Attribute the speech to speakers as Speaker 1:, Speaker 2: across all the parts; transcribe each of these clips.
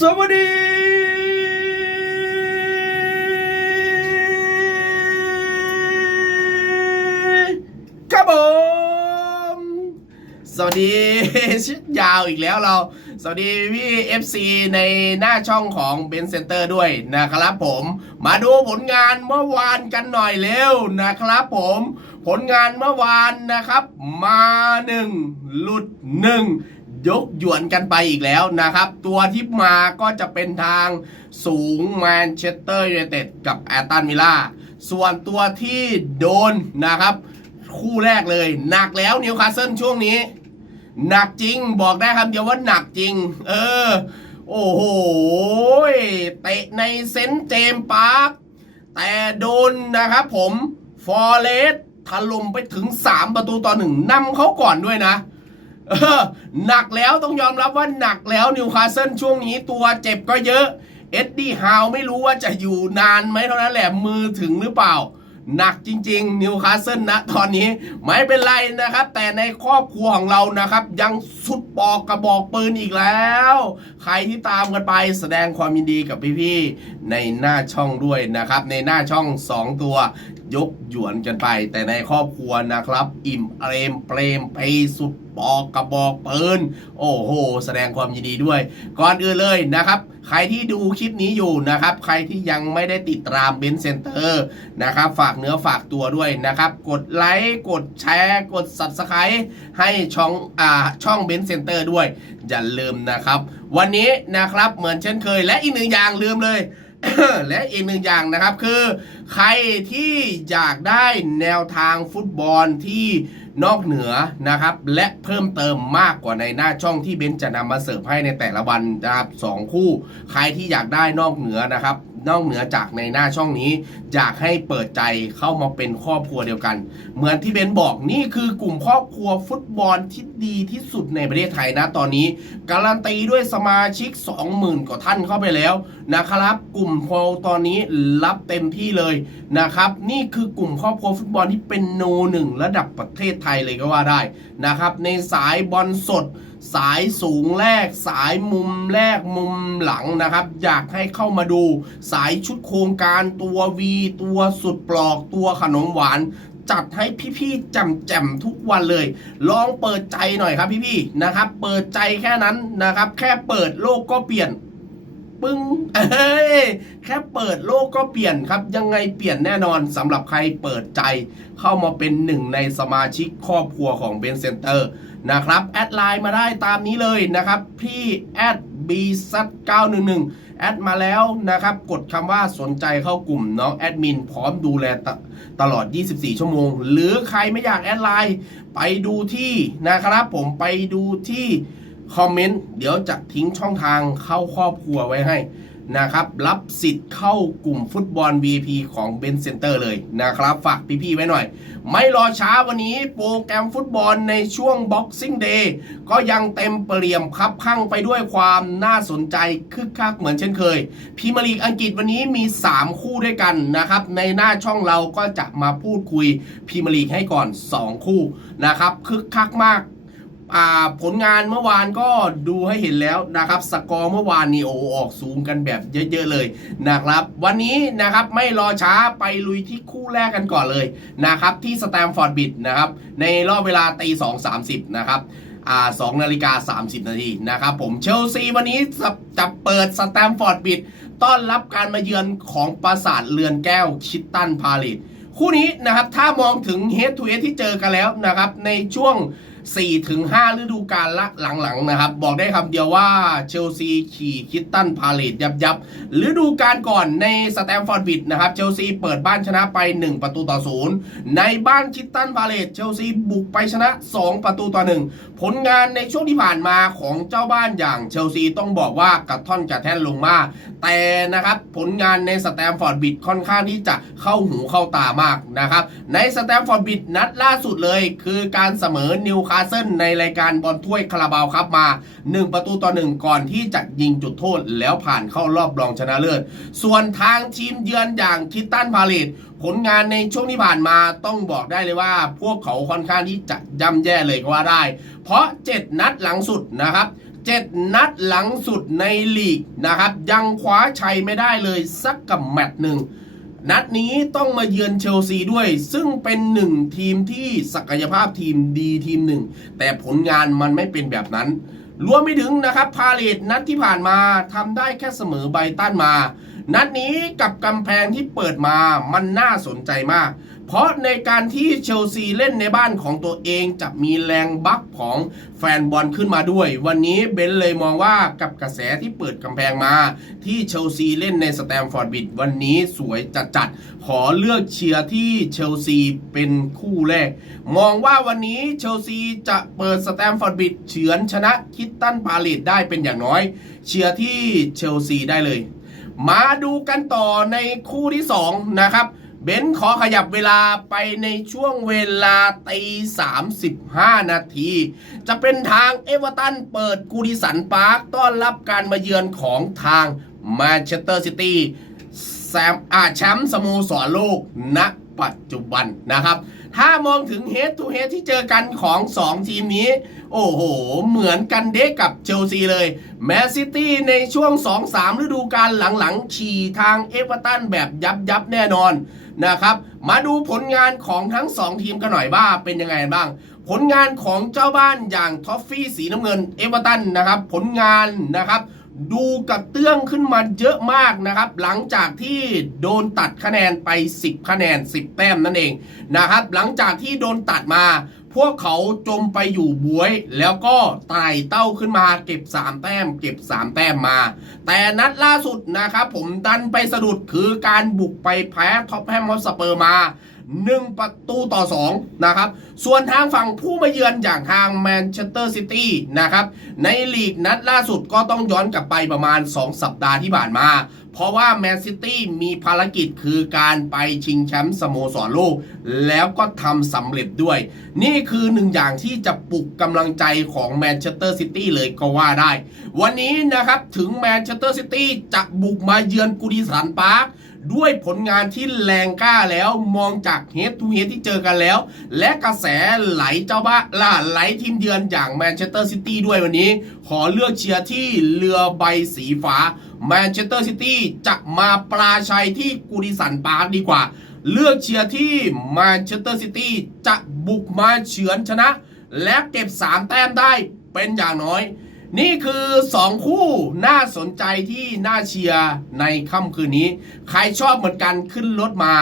Speaker 1: สวัสดีครับผมสวัสดีชิดยาวอีกแล้วเรา สวัสดีพี่ FC ในหน้าช่องของเบนเซนเตอร์ด้วยนะครับผม มาดูผลงานเมื่อวานกันหน่อยเร็วนะครับผมผลงานเมื่อวานนะครับ มาหนึ่งหลุดหนึ่ง ยกหยวนกันไปอีกแล้วนะครับ ตัวที่มาก็จะเป็นทางสูงแมนเชสเตอร์ยูไนเต็ดกับแอตตันวิลล่าส่วนตัวที่โดนนะครับ คู่แรกเลย หนักแล้วนิวคาสเซิลช่วงนี้ หนักจริงบอกได้คำเดียวว่าหนักจริง เออ โอ้โหเตะในเซนต์เจมส์ปาร์คแต่โดนนะครับผม ฟอร์เรสถล่มไปถึง 3 ประตูต่อหนึ่งนำเขาก่อนด้วยนะ หนักแล้วต้องยอมรับว่าหนักแล้วนิวคาสเซิลช่วงนี้ตัวเจ็บก็เยอะ เอ็ดดี้ฮาวไม่รู้ว่าจะอยู่นานไหมเท่านั้นแหละมือถึงหรือเปล่า หนักจริงๆนิวคาสเซิลนะตอนนี้ไม่เป็นไรนะครับ แต่ในครอบครัวของเรานะครับ ยังสุดปอกกระบอกปืนอีกแล้ว ใครที่ตามกันไปแสดงความยินดีกับพี่ๆในหน้าช่องด้วยนะครับ ในหน้าช่อง 2 ตัว ยกหยวนกันไป แต่ในครอบครัวนะครับ อิ่มเอมเปรมไปสุดปอกกระบอกปืนโอ้โห แสดงความยินดีด้วย ก่อนอื่นเลยนะครับ ใครที่ดูคลิปนี้อยู่นะครับ ใครที่ยังไม่ได้ติดตามเบนเซนเตอร์นะครับ ฝากเนื้อฝากตัวด้วยนะครับ กดไลค์กดแชร์กด Subscribe ให้ช่องอ่าช่องเบนเซนเตอร์ด้วย อย่าลืมนะครับ วันนี้นะครับเหมือนเช่นเคยและอีกหนึ่งอย่างลืมเลย และอีกหนึ่งอย่างนะครับคือใครที่อยากได้แนวทางฟุตบอลที่นอกเหนือนะครับ และเพิ่มเติมมากกว่าในหน้าช่องที่เบนจะนำมาเสิร์ฟให้ในแต่ละวันนะครับสองคู่ ใครที่อยากได้นอกเหนือนะครับนอกเหนือจากในหน้าช่องนี้ อยากให้เปิดใจเข้ามาเป็นครอบครัวเดียวกัน เหมือนที่เบนบอกนี่คือกลุ่มครอบครัวฟุตบอลที่ดีที่สุดในประเทศไทยนะตอนนี้ การันตีด้วยสมาชิก 20,000 กว่าท่านเข้าไปแล้วนะครับ กลุ่มโพลตอนนี้รับเต็มที่เลยนะครับ นี่คือกลุ่มครอบครัวฟุตบอลที่เป็นโนหนึ่งระดับประเทศไทยเลยก็ว่าได้นะครับ ในสายบอลสด สายสูงแรก สายมุมแรกมุมหลังนะครับ อยากให้เข้ามาดู สายชุดโครงการตัววีตัวสุดปลอกตัวขนมหวานจัดให้พี่ๆจำแจมๆทุกวันเลย ลองเปิดใจหน่อยครับพี่ๆนะครับ เปิดใจแค่นั้นนะครับ แค่เปิดโลกก็เปลี่ยน ปึ้งเอ้ยแค่เปิดโลกก็เปลี่ยนครับ ยังไงเปลี่ยนแน่นอนสำหรับใครเปิดใจ เข้ามาเป็นหนึ่งในสมาชิกครอบครัวของเบนเซนเตอร์นะครับ แอดไลน์มาได้ตามนี้เลยนะครับพี่แอดบีซัด911แอดมาแล้วนะครับ กดคำว่าสนใจเข้ากลุ่มน้องแอดมินพร้อมดูแลตตลอด 24 ชั่วโมง หรือใครไม่อยากแอดไลน์ไปดูที่นะครับผมไปดูที่ คอมเมนต์เดี๋ยวจะทิ้งช่องทางเข้าครอบครัวไว้ให้นะครับ รับสิทธิ์เข้ากลุ่มฟุตบอล VP ของเบนเซนเตอร์เลยนะครับ ฝากพี่ๆไว้หน่อย ไม่รอช้าวันนี้โปรแกรมฟุตบอลในช่วง Boxing Day ก็ยังเต็มเปรี่ยมครับข้างไปด้วยความน่าสนใจคึกคักเหมือนเช่นเคยพรีเมียร์ลีกอังกฤษวันนี้มี 3 คู่ด้วยกันนะครับ ในหน้าช่องเราก็จะมาพูดคุยพรีเมียร์ลีกให้ก่อน 2 คู่นะครับคึกคักมาก ผลงานเมื่อวานก็ดูให้เห็นแล้วนะครับสกอร์เมื่อวานนี่โอ้ออกสูงกันแบบเยอะๆเลยนะครับ วันนี้นะครับไม่รอช้าไปลุยที่คู่แรกกันก่อนเลยนะครับที่สแตมฟอร์ดบิดนะครับในรอบเวลาตีสองสามสิบนะครับสองนาฬิกาสามสิบนาทีนะครับผมเชลซีวันนี้จะเปิดสแตมฟอร์ดบิดต้อนรับการมาเยือนของปราสาทเรือนแก้วคิตตันพาเลตคู่นี้นะครับถ้ามองถึง head to head ที่เจอกันแล้วนะครับในช่วง 4ถึง5ฤดูกาลละหลังๆนะครับ บอกได้คำเดียวว่าเชลซีขี่คิตตันพาเลตยับยับๆฤดูกาลก่อนในสแตมฟอร์ดบิดนะครับเชลซีเปิดบ้านชนะไป 1 ประตูต่อศูนย์ในบ้านคิตตันพาเลตเชลซีบุกไปชนะ 2 ประตูต่อ1ผลงานในช่วงที่ผ่านมาของเจ้าบ้านอย่างเชลซีต้องบอกว่ากระท่อนกระแท่นลงมาแต่นะครับผลงานในสแตมฟอร์ดบิดค่อนข้างที่จะเข้าหูเข้าตามากนะครับในสแตมฟอร์ดบิดนัดล่าสุดเลย คือการเสมอนิวคาสเซิลในรายการบอลถ้วยคาราบาวครับมา 1 ประตูต่อ 1 ก่อนที่จะยิงจุดโทษแล้วผ่านเข้ารอบรองชนะเลิศ ส่วนทางทีมเยือนอย่างทิตันพาเลตผลงานในช่วงที่ผ่านมาต้องบอกได้เลยว่า พวกเขาค่อนข้างที่จะย่ำแย่เลยก็ว่าได้ เพราะ 7 นัดหลังสุดนะครับ7 นัดหลังสุดในลีกนะครับ ยังคว้าชัยไม่ได้เลยสักกับแมตช์หนึ่ง นัดนี้ต้องมาเยือนเชลซีด้วย ซึ่งเป็นหนึ่งทีมที่ศักยภาพทีมดีทีมหนึ่ง แต่ผลงานมันไม่เป็นแบบนั้น รวมไม่ถึงนะครับพาเลตนัดที่ผ่านมาทำได้แค่เสมอไบตันมา นัดนี้กับกำแพงที่เปิดมามันน่าสนใจมาก เพราะในการที่เชลซีเล่นในบ้านของตัวเองจะมีแรงบัฟของแฟนบอลขึ้นมาด้วย วันนี้เบนเลยมองว่ากับกระแสที่เปิดกำแพงมา ที่เชลซีเล่นในสแตมฟอร์ดบิดวันนี้สวยจัดจัดๆขอเลือกเชียร์ที่เชลซีเป็นคู่แรก มองว่าวันนี้เชลซีจะเปิดสแตมฟอร์ดบิดเฉือนชนะคิตตันพาเลตได้เป็นอย่างน้อย เชียร์ที่เชลซีได้เลย มาดูกันต่อในคู่ที่ 2 นะครับ บนซ์ขอขยับเวลาไปในช่วงเวลาตี35นาที จะเป็นทางเอเวอร์ตันเปิดกูดิสันพาร์คต้อนรับการมาเยือนของทางแมนเชสเตอร์ซิตี้แซมอาแชมป์สโมสรโลกณปัจจุบันนะครับ ถ้ามองถึงเฮดทูเฮดที่เจอกันของ 2 ทีมนี้ โอ้โห เหมือนกันเด็กกับเชลซีเลย แมนซิตี้ในช่วง 2-3 ฤดูกาลหลังๆขี่ทางเอเวอร์ตันแบบยับยับแน่นอน นะครับ มาดูผลงานของทั้ง 2 ทีมกันหน่อยว่าเป็นยังไงบ้าง ผลงานของเจ้าบ้านอย่างท็อฟฟี่สีน้ำเงินเอเวอร์ตันนะครับ ผลงานนะครับ ดูกระเตื้องขึ้นมาเยอะมากนะครับ หลังจากที่โดนตัดคะแนนไป 10 คะแนน 10 แต้มนั่นเองนะครับ หลังจากที่โดนตัดมา วกเขาจมไปอยู่บวย แล้วก็ไต่เต้าขึ้นมาเก็บ 3 แต้ม เก็บ 3 แต้มมา แต่นัดล่าสุดนะครับผมดันไปสะดุดคือการบุกไปแพ้ท็อปแฮมฮอสเปอร์มา1 ประตูต่อ 2 นะครับ ส่วนทางฝั่งผู้มาเยือนอย่างทางแมนเชสเตอร์ซิตี้นะครับ ในลีกนัดล่าสุดก็ต้องย้อนกลับไปประมาณ 2 สัปดาห์ที่ผ่านมา เพราะว่าแมนซิตี้มีภารกิจคือการไปชิงแชมป์สโมสรโลก แล้วก็ทำสำเร็จด้วย นี่คือหนึ่งอย่างที่จะปลุกกำลังใจของแมนเชสเตอร์ซิตี้เลยก็ว่าได้ วันนี้นะครับถึงแมนเชสเตอร์ซิตี้จะบุกมาเยือนกูดิสันพาร์ค ด้วยผลงานที่แรงกล้าแล้วมองจากเฮดทูเฮดที่เจอกันแล้ว และกระแสไหลเจ้าบ้าล่าไหลทีมเยือนอย่างแมนเชสเตอร์ซิตี้ด้วยวันนี้ ขอเลือกเชียร์ที่เรือใบสีฟ้าแมนเชสเตอร์ซิตี้จะมาปลาชัยที่กูดิสันพาร์คดีกว่า เลือกเชียร์ที่แมนเชสเตอร์ซิตี้จะบุกมาเฉือนชนะ และเก็บ 3 แต้มได้เป็นอย่างน้อย นี่คือ 2 คู่น่าสนใจที่น่าเชียร์ในค่ำคืนนี้ ใครชอบเหมือนกันขึ้นรถมา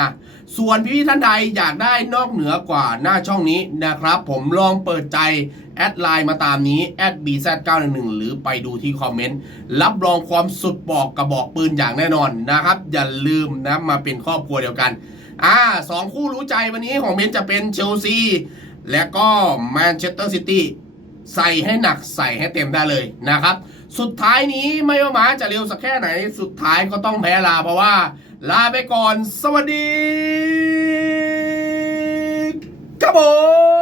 Speaker 1: ส่วนพี่ท่านใดอยากได้นอกเหนือกว่าหน้าช่องนี้นะครับ ผมลองเปิดใจ แอดไลน์มาตามนี้แอด @bz911 หรือไปดูที่คอมเมนต์รับรองความสุดบอกกระบอกปืนอย่างแน่นอนนะครับ อย่าลืมนะมาเป็นครอบครัวเดียวกัน อ่าสองคู่รู้ใจวันนี้ของเบนจะเป็นเชลซีและก็แมนเชสเตอร์ซิตี้ ใส่ให้หนักใส่ให้เต็มได้เลยนะครับ สุดท้ายนี้ไม่ว่าหมาจะเร็วสักแค่ไหน สุดท้ายก็ต้องแพ้ลาเพราะว่า ลาไปก่อน สวัสดีครับผม